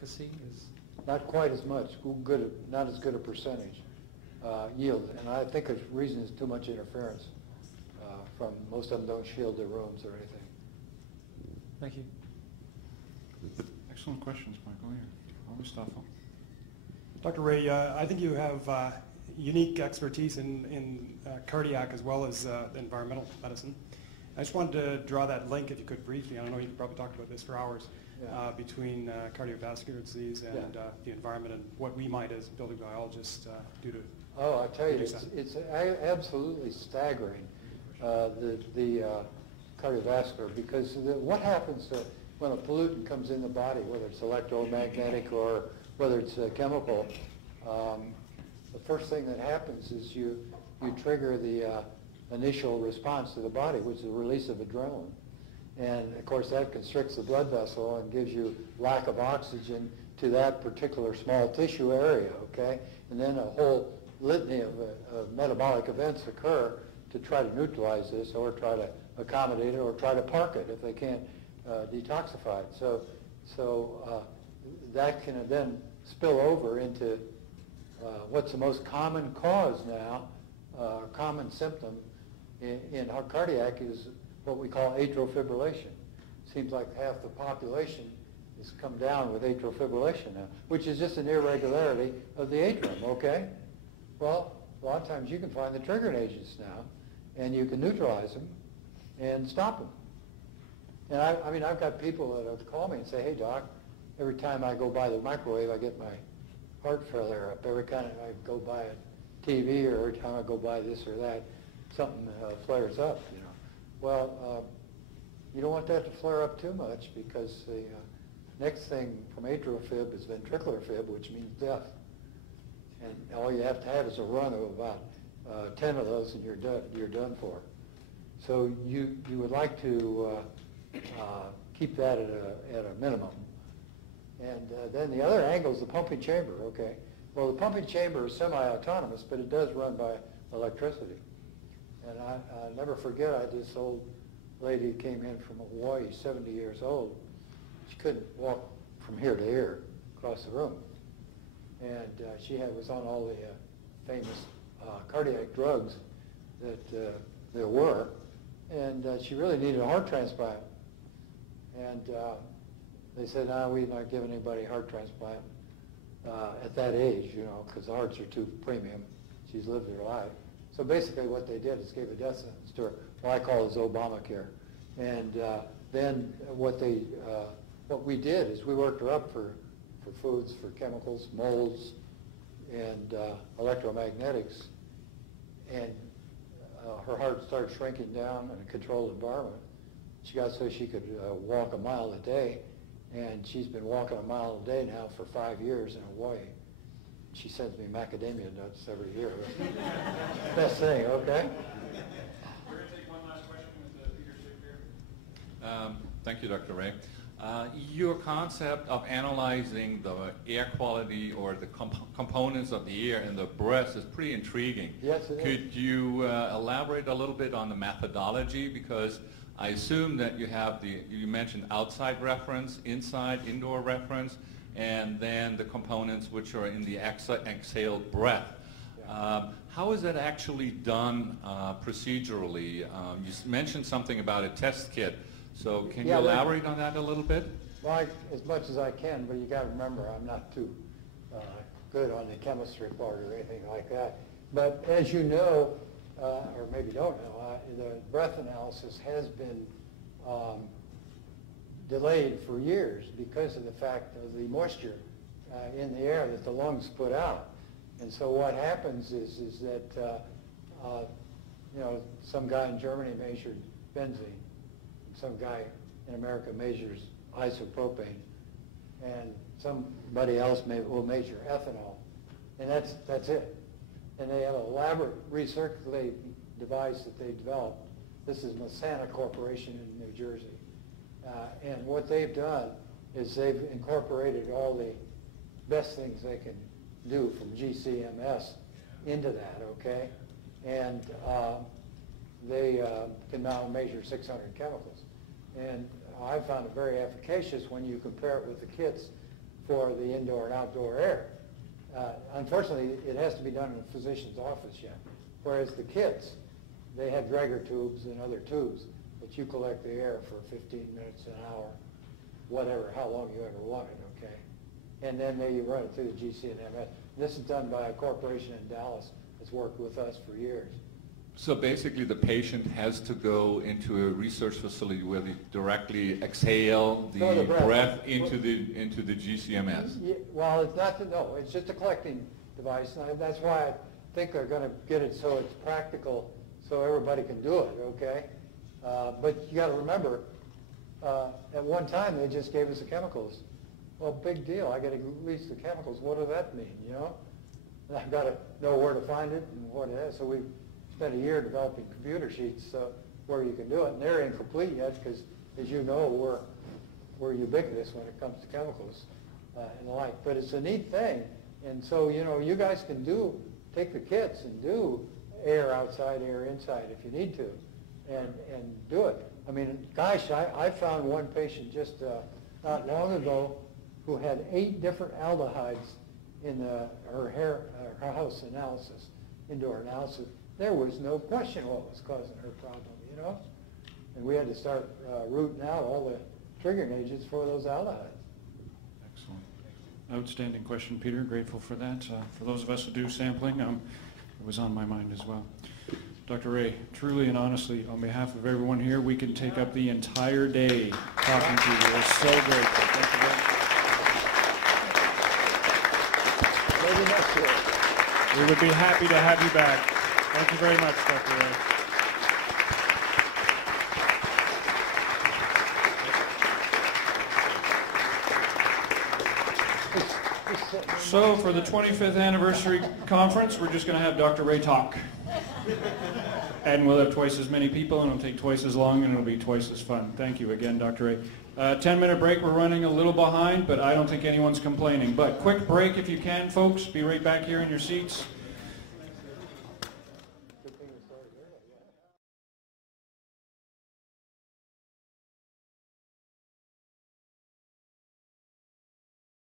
efficacy? Not quite as much, not as good a percentage yield. And I think the reason is too much interference from most of them don't shield their rooms or anything. Thank you. Excellent questions, Michael. Here, Mustafa. Dr. Ray, I think you have unique expertise in cardiac as well as environmental medicine. I just wanted to draw that link, if you could briefly, I know you could probably talk about this for hours, between cardiovascular disease and the environment and what we might as building biologists do to... Oh, I tell you, it's absolutely staggering, the cardiovascular, because what happens when a pollutant comes in the body, whether it's electromagnetic or whether it's chemical, the first thing that happens is you trigger the initial response to the body, which is the release of adrenaline. And of course that constricts the blood vessel and gives you lack of oxygen to that particular small tissue area, okay? And then a whole litany of metabolic events occur to try to neutralize this or try to accommodate it or try to park it if they can't detoxify it. So that can then spill over into what's the most common cause now, common symptom in our cardiac is what we call atrial fibrillation. Seems like half the population has come down with atrial fibrillation now, which is just an irregularity of the atrium, okay? Well, a lot of times you can find the triggering agents now, and you can neutralize them and stop them. And I mean, I've got people that have called me and say, hey, doc, every time I go by the microwave, I get my heart flare up. Every time I go by a TV or every time I go by this or that, something flares up, you know. Well, you don't want that to flare up too much because the next thing from atrial fib is ventricular fib, which means death. And all you have to have is a run of about 10 of those and you're done for. So you would like to keep that at a minimum. And then the other angle is the pumping chamber, okay? Well, the pumping chamber is semi-autonomous, but it does run by electricity. And I'll never forget, I had this old lady who came in from Hawaii, 70 years old. She couldn't walk from here to here across the room. And she was on all the famous cardiac drugs that there were. And she really needed a heart transplant. And they said, no, we're not giving anybody a heart transplant at that age, you know, because the hearts are too premium. She's lived her life. So basically what they did is gave a death sentence to her, what I call is Obamacare. And then what we did is we worked her up for foods, for chemicals, molds, and electromagnetics. And her heart started shrinking down in a controlled environment. She got so she could walk a mile a day, and she's been walking a mile a day now for 5 years in Hawaii. She sends me macadamia nuts every year. Best thing, okay? We're going to take one last question with the leadership here. Thank you, Dr. Ray. Your concept of analyzing the air quality or the components of the air in the breath is pretty intriguing. Yes, it is. Could you elaborate a little bit on the methodology? Because I assume that you have you mentioned outside reference, inside, indoor reference, and then the components which are in the exhaled breath. Yeah. How is that actually done procedurally? You mentioned something about a test kit. So can you elaborate on that a little bit? Well, as much as I can, but you got to remember I'm not too good on the chemistry part or anything like that. But as you know, or maybe don't know, the breath analysis has been delayed for years because of the fact of the moisture in the air that the lungs put out. And so what happens is that you know, some guy in Germany measured benzene. Some guy in America measures isopropane, and somebody else will measure ethanol, and that's it. And they have an elaborate recirculating device that they developed. This is Masana Corporation in New Jersey, and what they've done is they've incorporated all the best things they can do from GCMS into that. Okay, and they can now measure 600 chemicals. And I found it very efficacious when you compare it with the kits for the indoor and outdoor air. Unfortunately, it has to be done in a physician's office yet. Whereas the kids, they have Draeger tubes and other tubes that you collect the air for 15 minutes, an hour, whatever, how long you ever want it, okay? And then they run it through the GC&MS. This is done by a corporation in Dallas that's worked with us for years. So basically the patient has to go into a research facility where they directly exhale the breath into the GCMS. Yeah, well, it's not, no, it's just a collecting device. And that's why I think they're going to get it so it's practical so everybody can do it, okay? But you got to remember, at one time they just gave us the chemicals. Well, big deal. I got to release the chemicals. What does that mean, you know? And I've got to know where to find it and what it is. So we've spent a year developing computer sheets where you can do it. And they're incomplete yet because, as you know, we're ubiquitous when it comes to chemicals and the like. But it's a neat thing. And so, you know, you guys can take the kits and do air outside, air inside if you need to, and do it. I mean, gosh, I found one patient just not long ago who had 8 different aldehydes in her house analysis, indoor analysis. There was no question what was causing her problem, you know? And we had to start rooting out all the triggering agents for those aldehydes. Excellent. Outstanding question, Peter. Grateful for that. For those of us who do sampling, it was on my mind as well. Dr. Ray, truly and honestly, on behalf of everyone here, we can take up the entire day talking to you. We're so grateful. Thank you very much. Maybe next year. We would be happy to have you back. Thank you very much, Dr. Ray. So for the 25th anniversary conference, we're just going to have Dr. Ray talk. And we'll have twice as many people, and it'll take twice as long, and it'll be twice as fun. Thank you again, Dr. Ray. 10-minute break. We're running a little behind, but I don't think anyone's complaining. But quick break if you can, folks. Be right back here in your seats.